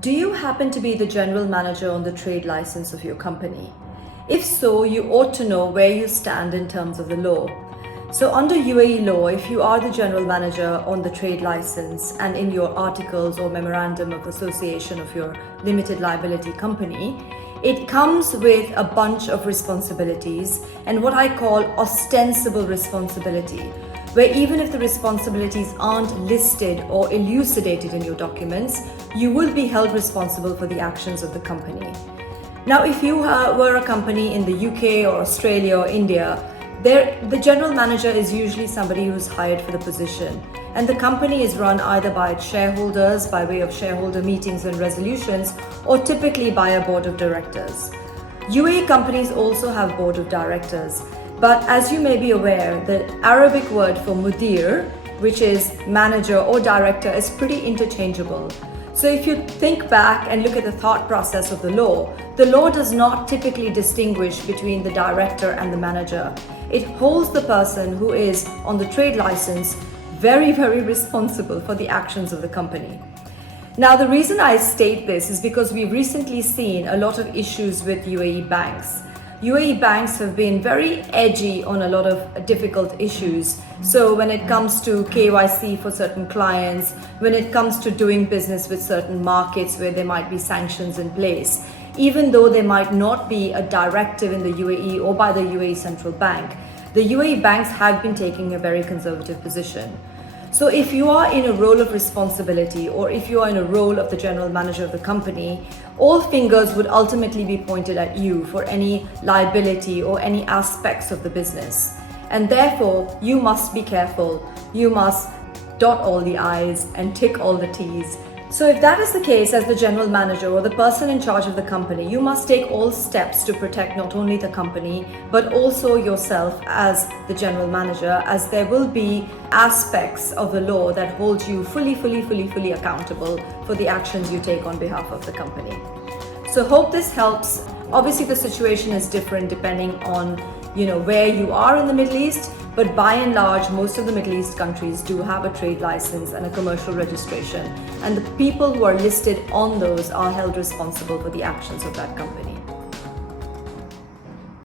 Do you happen to be the general manager on the trade license of your company? If so, you ought to know where you stand in terms of the law. So under UAE law, if you are the general manager on the trade license and in your articles or memorandum of association of your limited liability company, it comes with a bunch of responsibilities and what I call ostensible responsibility, where even if the responsibilities aren't listed or elucidated in your documents, you will be held responsible for the actions of the company. Now, if you were a company in the UK or Australia or India, the general manager is usually somebody who's hired for the position, and the company is run either by its shareholders by way of shareholder meetings and resolutions, or typically by a board of directors. UAE companies also have board of directors, but as you may be aware, the Arabic word for mudir, which is manager or director, is pretty interchangeable. So if you think back and look at the thought process of the law does not typically distinguish between the director and the manager. It holds the person who is on the trade license very, very responsible for the actions of the company. Now, the reason I state this is because we've recently seen a lot of issues with UAE banks. UAE banks have been very edgy on a lot of difficult issues. So when it comes to KYC for certain clients, when it comes to doing business with certain markets where there might be sanctions in place, even though there might not be a directive in the UAE or by the UAE Central Bank, the UAE banks have been taking a very conservative position. So if you are in a role of responsibility, or if you are in a role of the general manager of the company, all fingers would ultimately be pointed at you for any liability or any aspects of the business. And therefore, you must be careful. You must dot all the I's and tick all the T's. So if that is the case, as the general manager or the person in charge of the company, you must take all steps to protect not only the company, but also yourself as the general manager, as there will be aspects of the law that hold you fully accountable for the actions you take on behalf of the company. So hope this helps. Obviously, the situation is different depending on where you are in the Middle East, but by and large, most of the Middle East countries do have a trade license and a commercial registration, and the people who are listed on those are held responsible for the actions of that company.